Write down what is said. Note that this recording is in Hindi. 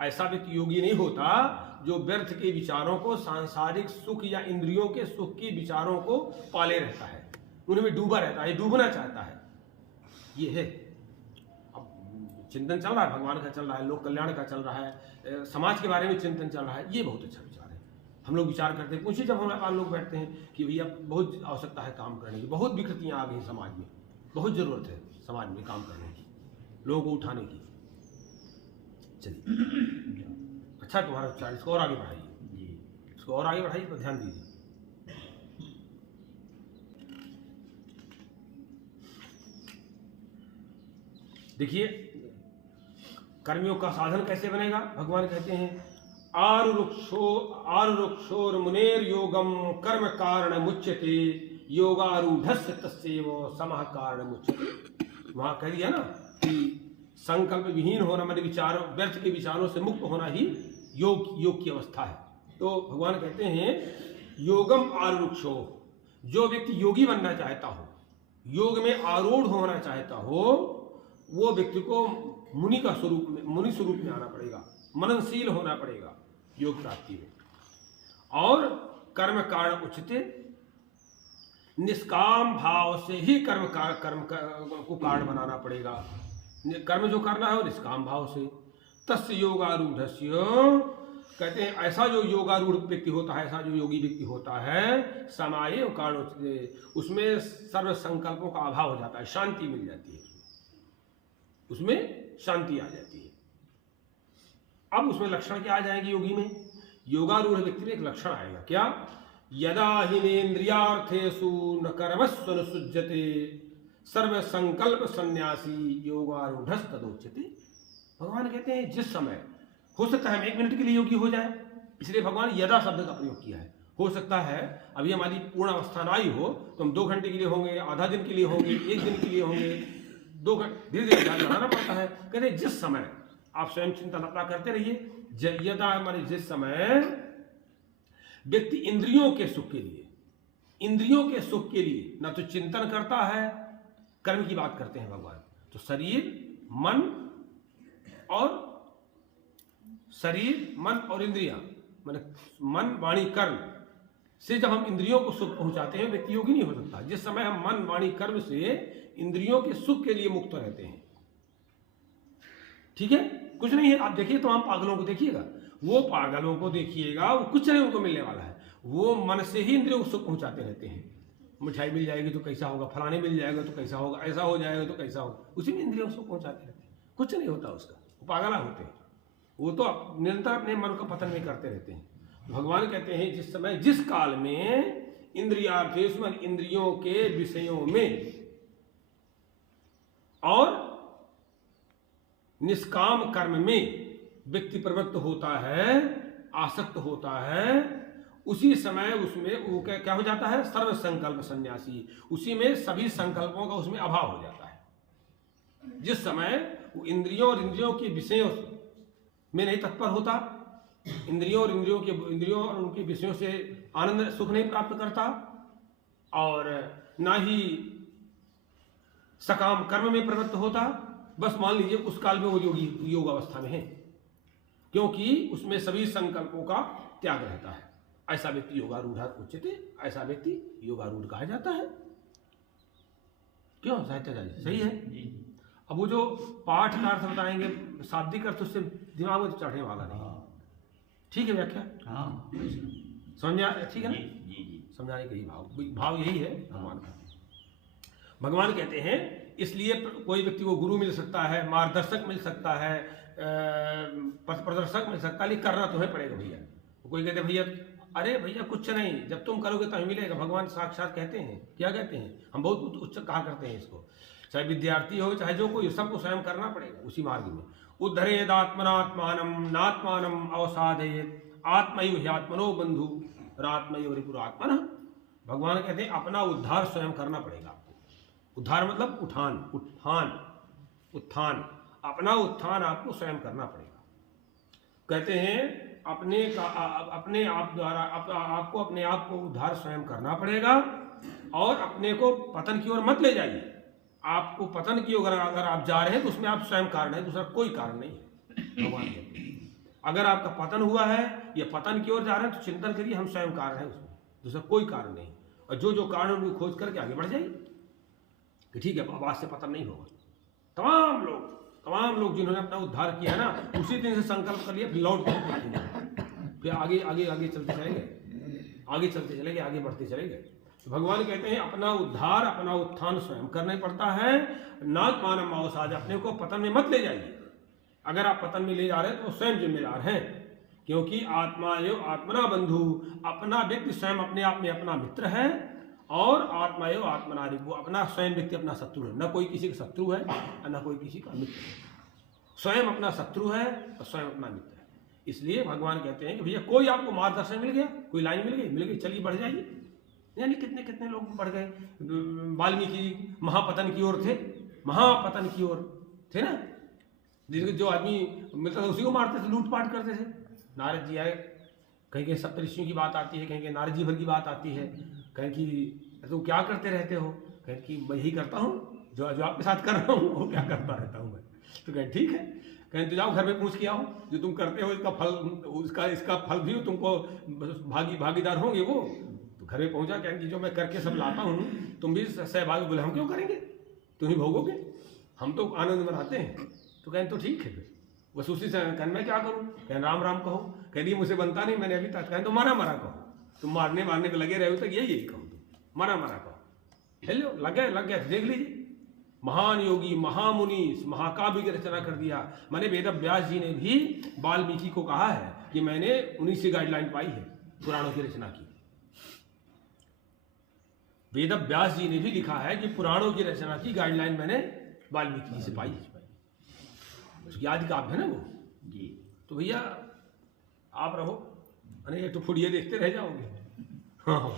ऐसा व्यक्ति योगी नहीं होता जो व्यर्थ के विचारों को, सांसारिक सुख या इंद्रियों के सुख के विचारों को पाले रहता है, उनमें डूबा रहता है, डूबना चाहता है। ये है। अब चिंतन चल रहा है, भगवान का चल रहा है, लोक कल्याण का चल रहा है, समाज के बारे में चिंतन चल रहा है, ये बहुत अच्छा विचार है। हम लोग विचार करते हैं, पूछिए जब हम लोग बैठते हैं कि भैया बहुत आवश्यकता है काम करने की, बहुत विकृतियाँ आ गई समाज में, बहुत ज़रूरत है समाज में काम करने की, लोगों को उठाने की। चलिए अच्छा तुम्हारा विचार, इसको और आगे बढ़ाइए, इसको और आगे बढ़ाइए, पर ध्यान दीजिए। देखिए कर्मयोग का साधन कैसे बनेगा। भगवान कहते हैं आरुरुक्षोर मुनेर योगम कर्म कारण मुच्यते योगारूढ़स्य तस्यैव समः कारण मुच्यते। वहां कह दिया ना कि संकल्प विहीन होना, माने विचारों, व्यर्थ के विचारों से मुक्त होना ही योग की अवस्था है। तो भगवान कहते हैं योगम आरुरुक्षो, जो व्यक्ति योगी बनना चाहता हो, योग में आरूढ़ होना चाहता हो, वो व्यक्ति को मुनि स्वरूप में आना पड़ेगा, मननशील होना पड़ेगा योग प्राप्ति में। और कर्म कारण उचित, निष्काम भाव से ही कर्म को कारण बनाना पड़ेगा। कर्म जो करना है वो निष्काम भाव से। तस्य योगारूढ़स्य, कहते हैं ऐसा जो योगारूढ़ व्यक्ति होता है, ऐसा जो योगी व्यक्ति होता है, समाये कारण उचित, उसमें सर्व संकल्पों का अभाव हो जाता है, शांति मिल जाती है, उसमें शांति आ जाती है। अब उसमें लक्षण क्या आ जाएंगे योगी में, योगारूढ़ व्यक्ति में एक लक्षण आएगा क्या, यदा हिनेन्द्रियार्थेषु न कर्मस्वनुसुज्यते सर्व संकल्प सन्यासी योगारूढ़स्तदोच्यते। भगवान कहते हैं जिस समय, हो सकता है हम 1 मिनट के लिए योगी हो जाए, इसलिए भगवान यदा शब्द का प्रयोग किया है। हो सकता है अभी हमारी पूर्ण अवस्था ना आई हो तो हम 2 घंटे के लिए होंगे, आधा दिन के लिए होंगे, 1 दिन के लिए होंगे, 2 घंटे, धीरे धीरे ध्यान लगाना पड़ता है। कहते जिस समय आप स्वयं चिंतन अपना करते रहिए, यदा हमारे जिस समय व्यक्ति इंद्रियों के सुख के लिए न तो चिंतन करता है, कर्म की बात करते हैं भगवान, तो शरीर मन और इंद्रियां, माने मन वाणी कर्म से जब हम इंद्रियों को सुख पहुंचाते हैं, व्यक्ति योगी नहीं हो सकता। जिस समय हम मन वाणी कर्म से इंद्रियों के सुख के लिए मुक्त रहते हैं, ठीक है, कुछ नहीं है। आप देखिए तमाम पागलों को देखिएगा, वो पागलों को देखिएगा, वो कुछ नहीं उनको मिलने वाला है, वो मन से ही इंद्रियों को सुख पहुंचाते रहते हैं। मिठाई मिल जाएगी तो कैसा होगा, फलाने मिल जाएगा तो कैसा होगा, ऐसा हो जाएगा तो कैसा होगा, उसी में इंद्रियों को सुख पहुंचाते रहते हैं, कुछ नहीं होता उसका, वो पागला होते हैं, वो तो निरंतर अपने मन का पतन में करते रहते हैं। भगवान कहते हैं जिस समय, जिस काल में इंद्रियार्थेषु, इंद्रियों के विषयों में और निष्काम कर्म में व्यक्ति प्रवृत्त होता है, आसक्त होता है, उसी समय उसमें वो क्या हो जाता है, सर्व संकल्प सन्यासी, उसी में सभी संकल्पों का उसमें अभाव हो जाता है। जिस समय वो इंद्रियों और इंद्रियों के विषयों में नहीं तत्पर होता, इंद्रियों और उनके विषयों से आनंद सुख नहीं प्राप्त करता, और ना ही सकाम कर्म में प्रवृत्त होता, बस मान लीजिए उस काल में वो योग अवस्था में है, क्योंकि उसमें सभी संकल्पों का त्याग रहता है। ऐसा व्यक्ति योगारूढ़ उच्यते, ऐसा व्यक्ति योगारूढ़ कहा जाता है। क्यों साहित्याचार्य जी, सही है। अब वो जो पाठ का अर्थ बताएंगे, शाब्दिक अर्थ उससे दिमाग में चढ़ने वाला नहीं, ठीक है व्याख्या, हाँ समझा, ठीक है ना, समझाने का ही भाव यही है भगवान का। भगवान कहते हैं इसलिए कोई व्यक्ति को गुरु मिल सकता है, मार्गदर्शक मिल सकता है, पथ प्रदर्शक मिल सकता है, लेकिन करना तुम्हें पड़ेगा भैया। कोई कहते भैया, अरे भैया कुछ नहीं, जब तुम करोगे तो मिलेगा। भगवान साक्षात कहते हैं, क्या कहते हैं, हम बहुत उच्च कहा करते हैं इसको, चाहे विद्यार्थी हो चाहे जो कोई, सबको स्वयं करना पड़ेगा उसी मार्ग में। उद्धरेदात्मनात्मानम नात्मानम अवसादयेत् आत्मैव ह्यात्मनो बंधु रात्मैव रिपुरात्मनः। भगवान कहते हैं अपना उद्धार स्वयं करना पड़ेगा आपको। उद्धार मतलब उत्थान, अपना उत्थान आपको स्वयं करना पड़ेगा। कहते हैं अपने आप द्वारा आपको अपने आप को उद्धार स्वयं करना पड़ेगा, और अपने को पतन की ओर मत ले जाइए। आपको पतन की ओर अगर आप जा रहे हैं तो उसमें आप स्वयं कारण है, दूसरा कोई कारण नहीं है। भगवान कहते हैं अगर आपका पतन हुआ है या पतन की ओर जा रहे हैं तो चिंतन करिए हम स्वयं कारण हैं उसमें, दूसरा कोई कारण नहीं। और जो जो कारण उनको खोज करके आगे बढ़ जाइए कि ठीक है अब आज से पतन नहीं होगा। तमाम लोग जिन्होंने अपना उद्धार किया ना उसी दिन से संकल्प कर लिया, फिर लौट के फिर आगे आगे आगे चलते चले गए, आगे बढ़ते चले गए। तो भगवान कहते हैं अपना उद्धार अपना उत्थान स्वयं करना पड़ता है। नात्मानं मावसाद, अपने को पतन में मत ले जाइए। अगर आप पतन में ले जा रहे हैं तो स्वयं जिम्मेदार हैं, क्योंकि आत्मा एवं आत्मना बंधु, अपना व्यक्ति स्वयं अपने आप में अपना मित्र है और आत्मा एवं आत्मना रिपु, अपना स्वयं व्यक्ति अपना शत्रु है। न कोई किसी का शत्रु है और न कोई किसी का मित्र है। स्वयं अपना शत्रु है और स्वयं अपना मित्र है। इसलिए भगवान कहते हैं कि भैया कोई आपको मार्गदर्शन मिल गया, कोई लाइन मिल गई, चलिए बढ़ जाइए। यानी कितने कितने लोग बढ़ गए। वाल्मीकि महापतन की ओर थे, महापतन की ओर थे ना, जिसके जो आदमी मिलता था उसी को मारते थे, लूटपाट करते थे। नारद जी आए, कहीं कहीं सप्तऋषियों की बात आती है, कहीं कहीं नारद जी भर की बात आती है, कहीं कि तुम क्या करते रहते हो, कहीं कि मैं यही करता हूँ जो आपके साथ कर रहा हूँ वो क्या करता रहता हूँ मैं। तो कहें ठीक है, कहें तो जाओ घर में पूछ के आओ, जो तुम करते हो इसका फल भी तुमको भागीदार होंगे वो। तो घर में पहुँचा, कहें कि जो मैं करके सब लाता हूँ तुम भी सहभागी। बोले हम क्यों करेंगे, तुम ही भोगोगे, हम तो आनंद मनाते हैं। तो कहें तो ठीक है, फिर बस उसी से कहने मैं क्या करूँ, कहें राम राम कहो। कह रही मुझसे बनता नहीं, मैंने अभी तक। कहें तो मारा कहो, तुम मारने पे लगे रहे हो तक यही कहो, मारा कहो। हेलो लग गया देख लीजिए। महान योगी महामुनि महाकाव्य की रचना कर दिया। मैंने वेद व्यास जी ने भी वाल्मीकि को कहा है कि मैंने उन्हीं से गाइडलाइन पाई है पुराणों की रचना की। वेद व्यास जी ने भी लिखा है कि पुराणों की रचना की गाइडलाइन मैंने वाल्मीकि जी से पाई है। उसकी आदि काव्य है ना वो जी। तो भैया आप रहो, अरे तो फुड़िए देखते रह जाओगे। हाँ।